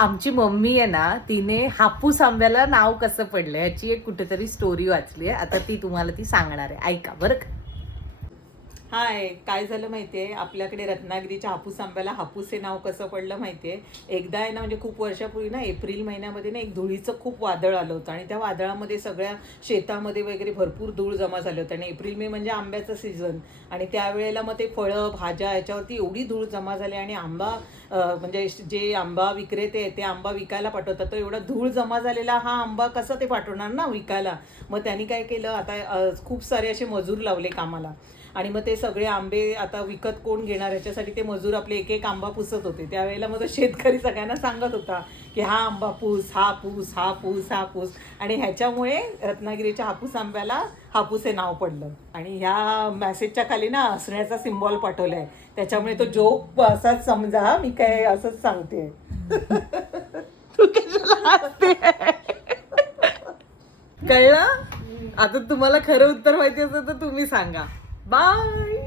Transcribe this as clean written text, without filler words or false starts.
आमची मम्मी आहे ना, तिने हापूस आंब्याला नाव कसं पडलं ह्याची एक कुठेतरी स्टोरी वाचली आहे. आता ती तुम्हाला ती सांगणार आहे, ऐका बरं का. हाय, काय झालं माहितीये, आपल्याकडे रत्नागिरीच्या हापूस आंब्याला हापूस हे नाव कसं पडलं माहितीये. एकदा आहे ना, म्हणजे खूप वर्षापूर्वी ना, एप्रिल महिन्यामध्ये ना एक धुळीचं खूप वादळ आलं होतं आणि त्या वादळामध्ये सगळ्या शेतामध्ये वगैरे भरपूर धूळ जमा झाले होते. आणि एप्रिल मे म्हणजे आंब्याचं सीझन आणि त्यावेळेला मग ते फळं भाज्या याच्यावरती एवढी धूळ जमा झाली आणि आंबा म्हणजे जे आंबा विक्रेते ते आंबा विकायला पाठवतात, तर एवढा धूळ जमा झालेला हा आंबा कसा ते पाठवणार ना विकायला. मग त्यांनी काय केलं, आता खूप सारे असे मजूर लावले कामाला आणि मग ते सगळे आंबे आता विकत कोण घेणार ह्याच्यासाठी ते मजूर आपले एक एक आंबा पुसत होते. त्यावेळेला मग तो शेतकरी सगळ्यांना सांगत होता की हा आंबा पूस, हा पूस, हा पूस, हा पूस. आणि ह्याच्यामुळे रत्नागिरीच्या हापूस आंब्याला हापूस हे नाव पडलं. आणि ह्या मेसेजच्या खाली ना हसण्याचा सिम्बॉल पाठवलाय, त्याच्यामुळे तो जोक असाच समजा, मी काय असंच सांगते. कळलं? आता तुम्हाला खरं उत्तर माहिती असेल तर तुम्ही सांगा. बाय.